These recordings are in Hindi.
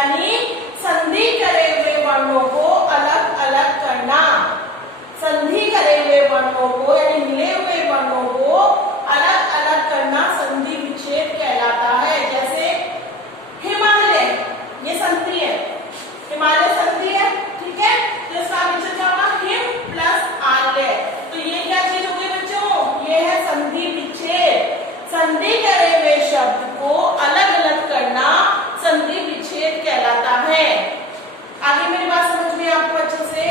यानी संधि करे हुए वर्णों को अलग अलग करना। संधि करे हुए वर्णों को यानी मिले हुए वर्णों को अलग अलग करना संधि विच्छेद कहलाता है। जैसे हिमालय, ये संधि है, हिमालय संधि है, ठीक है, तो इसका विच्छेद क्या होगा, हिम प्लस आलय। तो ये क्या चीज होगी बच्चों, ये है संधि विच्छेद। संधि करे हुए शब्द को अलग अलग करना संधि विच्छेद कहलाता है। आगे मेरी बात समझ में आपको अच्छे से?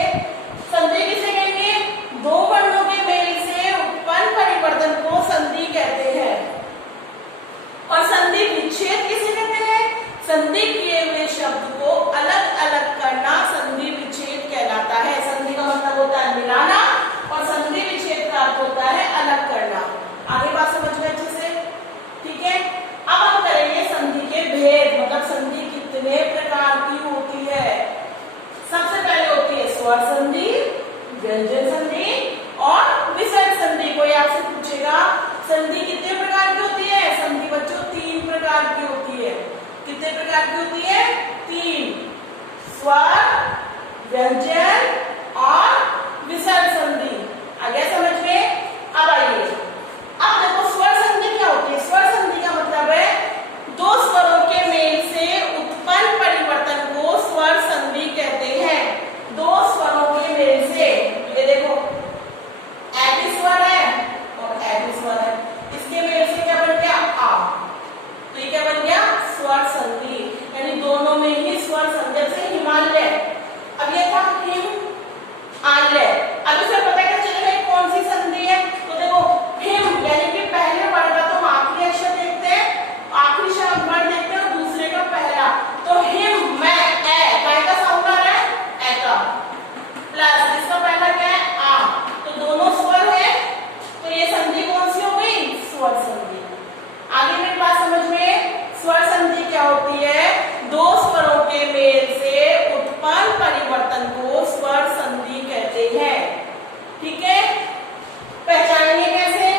संधि किसे कहेंगे, दो वर्णों के मेल से उत्पन्न परिवर्तन को संधि कहते हैं। और संधि विच्छेद किसे कहते हैं, संधि किए हुए शब्द को अलग अलग करना संधि विच्छेद कहलाता है। संधि का मतलब होता है मिलाना और संधि विच्छेद का अर्थ होता है अलग करना। आगे बात समझ में अच्छे से? ठीक है, अब हम करेंगे संधि के भेद, मतलब संधि कितने प्रकार की होती है। सबसे पहले होती है स्वर संधि, व्यंजन संधि और विसर्ग संधि। कोई आपसे पूछेगा संधि कितने प्रकार की होती है, संधि बच्चों 3 प्रकार की होती है। कितने प्रकार की होती है, 3, स्वर, व्यंजन और विसर्ग संधि। आ गया समझ में? अब आइए, अब देखो स्वर संधि क्या होती है। स्वर संधि का मतलब है दो स्वरों के मेल से उत्पन्न परिवर्तन को स्वर संधि कहते हैं। दो स्वरों के मेल से, ये देखो ए भी स्वर है और ए भी स्वर है, इसके मेल से क्या बन गया, आ, तो ये क्या बन गया, स्वर संधि। यानी दोनों में ही स्वर संधि। जैसे हिमालय, अब ये था हिम आलय, अब इसे पता क्या चलेगा कौन सी संधि है। तो देखो हिम यानी कि पहले वर्ड का तो हम आखिरी अक्षर देखते हैं, आखिरी शब्द वर्ड देखते हैं और दूसरे का पहला। तो हिम में ए, काय का साउंड आ रहा है, ए का, प्लस इसका पहला क्या है, आ, तो दोनों स्वर है, तो ये संधि कौन सी हो गई, स्वर संधि। आगे मेरी बात समझ में? स्वर संधि क्या होती है, दो स्वरों के मेल से उत्पन्न परिवर्तन को स्वर संधि कहते हैं। ठीक है, पहचानेंगे कैसे,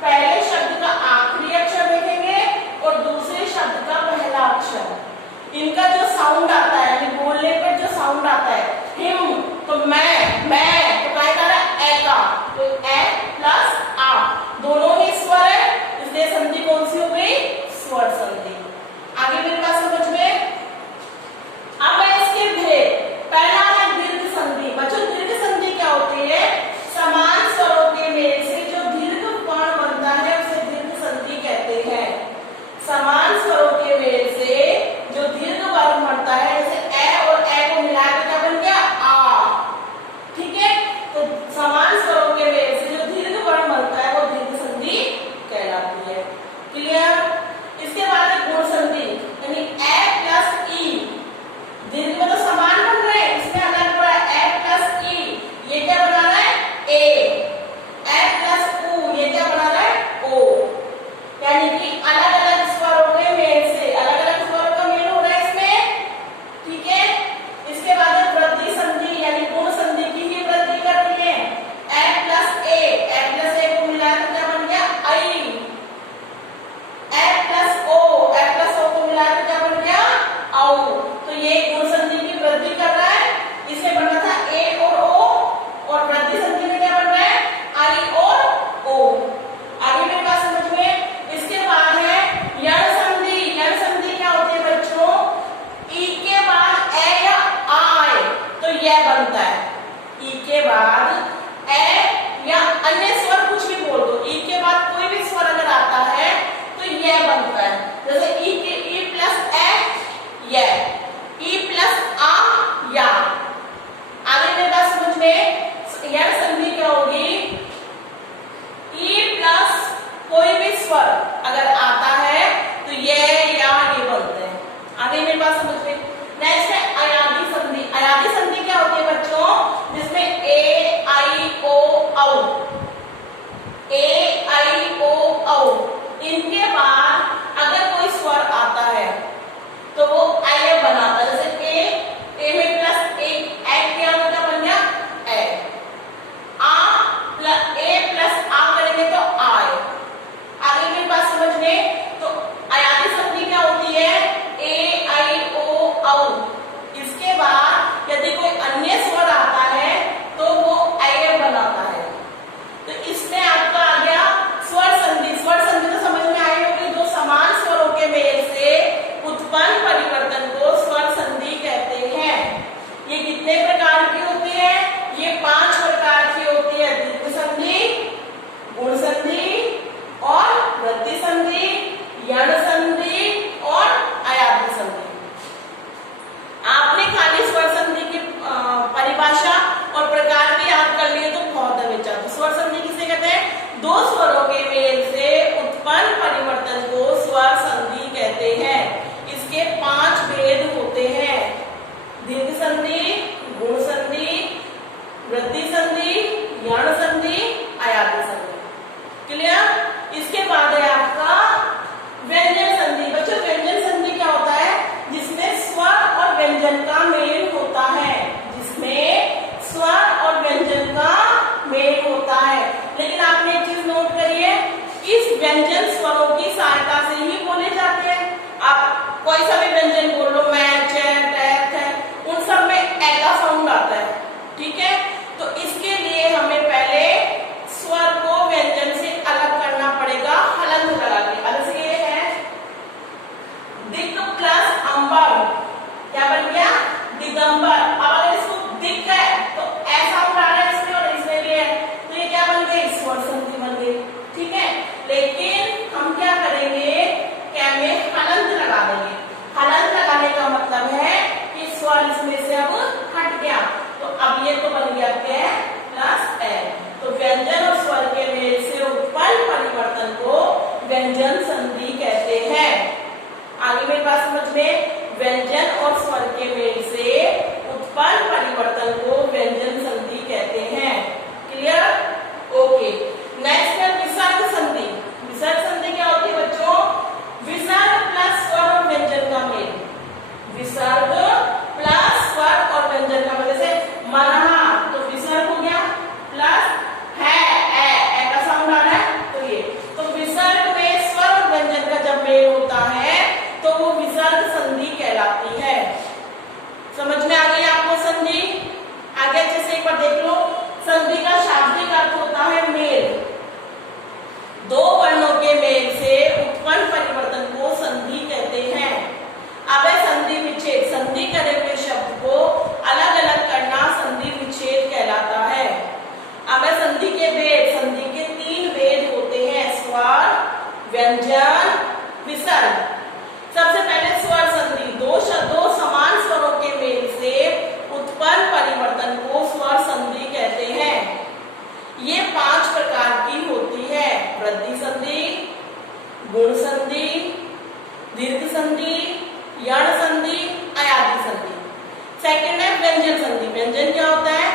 पहले शब्द का आखिरी अक्षर देखेंगे और दूसरे शब्द का पहला अक्षर, इनका जो साउंड आता है यानी बोलने पर जो साउंड आता है, हिम तो मैं तो काय का रहा, ए का, तो ए प्लस आ, दोनों ही स्वर है, इसलिए संधि कौन सी हो गई, स्वर संधि। आगे मेरे पास समझ में? अब है इसके भेद। पहला है दीर्घ संधि। बच्चों दीर्घ संधि क्या होती है, समान स्वरों के मेल से जो दीर्घ वर्ण बनता है उसे दीर्घ संधि कहते हैं। समान स्वरों के मेल से जो दीर्घ वर्ण बनता है, जैसे ए और ए को मिलाकर क्या बन गया, आ, ठीक है, तो समान स्वरों के मेल से जो दीर्घ वर्ण बनता है वो दीर्घ संधि कहलाती है। क्लियर? इसके बाद है गुण संधि, यानी ए प्लस ई, दीर्घ में तो समान बन रहे हैं, इसमें अलग हुआ है ए प्लस ई, ये क्या बना रहा है, ए प्लस ऊ, ये क्या बना रहा है, ओ, यानी कि अलग अलग स्वरों के मेल से, अलग अलग स्वरों का मेल हो रहा है इसमें। ठीक है, इसके बाद है वृद्धि संधि, यानी गुण संधि की ही वृद्धि कर रही है। ए प्लस ए को मिलाकर क्या बन गया, आई, ए प्लस ओ को मिलाकर क्या बन गया, औ, तो ये गुण संधि की वृद्धि कर रहा है। इसमें बन रहा था ए और ओ, और वृद्धि संधि में क्या बन रहा है, आई और ओ। आगे मेरे पास समझ में? इसके बाद है यण संधि। यण संधि क्या होती है बच्चों, ई के बाद ए या आ आए तो यह बनता है, ई के बाद ए या अन्य स्वर कुछ भी बोल दो, ई के बाद कोई भी स्वर अगर आता है तो यह बनता है। जैसे ई प्लस ए, यह, ई प्लस आ, या। आगे मेरे पास समझ में? यह संधि क्या होगी, ई प्लस कोई भी स्वर अगर आता है तो यह या ये बनते हैं। आगे मेरे पास समझ में? नेक्स्ट है अयादी संधि। अयादी संधि क्या होती है बच्चों, जिसमें ए आई ओ औ, ए आई ओ औ, इनके बाद अगर कोई स्वर आता है तो वो आय बनाता है। जैसे ए में प्लस एक ए क्या होता बन गया, ए, आ प्लस ए प्लस आ करेंगे तो आय। आगे मेरी बात समझ में? तो अयादी संधि क्या होती है, ए आई ओ औ, अंबर, क्या बन गया? दिगंबर। अब अगर इसको दिख है तो ऐसा उठाना है इसमें और इसमें भी है, तो ये क्या बन गई? स्वर संधि बन गई। ठीक है, लेकिन हम क्या करेंगे? क्या में हलंत लगा देंगे। हलंत लगाने का मतलब है कि स्वर इसमें से अब हट गया, तो अब ये तो बन गया क्या? Plus L. तो व्यंजन और स्वर के मेल से उत्पन्न परिवर्तन को व्यंजन संधि कहते हैं। आगे मेरे पास समझ में, व्यंजन और स्वर के मेल से उत्पन्न परिवर्तन को व्यंजन संधि कहते हैं। क्लियर? ओके। नेक्स्ट है विसर्ग संधि। विसर्ग संधि क्या होती है बच्चों? विसर्ग प्लस स्वर और व्यंजन का मेल। विसर्ग प्लस स्वर और व्यंजन का मेल। जैसे मनहा, तो विसर्ग हो गया, प्लस है ए का साउंड आ रहा है, तो ये तो विसर्ग में स्वर और व्यंजन का जब मेल होता है तो वो विसर्ग संधि कहलाती है। समझ में आ गई आपको संधि? आगे अच्छे से एक बार देख लो। संधि का शाब्दिक अर्थ होता है मेल। दो वर्णों के मेल से उत्पन्न परिवर्तन को संधि कहते हैं। अब है संधि विच्छेद। संधि करे हुए शब्द को अलग अलग करना संधि विच्छेद कहलाता है। अब है संधि के भेद। संधि के 3 भेद होते हैं, स्वर, व्यंजन, विसर्ग। सबसे पहले स्वर संधि। दो समान स्वरों के मेल से उत्पन्न परिवर्तन को स्वर संधि कहते हैं। ये 5 प्रकार की होती है: वृद्धि संधि, गुण संधि, दीर्घ संधि, यण संधि, अयादि संधि। सेकंड है व्यंजन संधि। व्यंजन क्या होता है?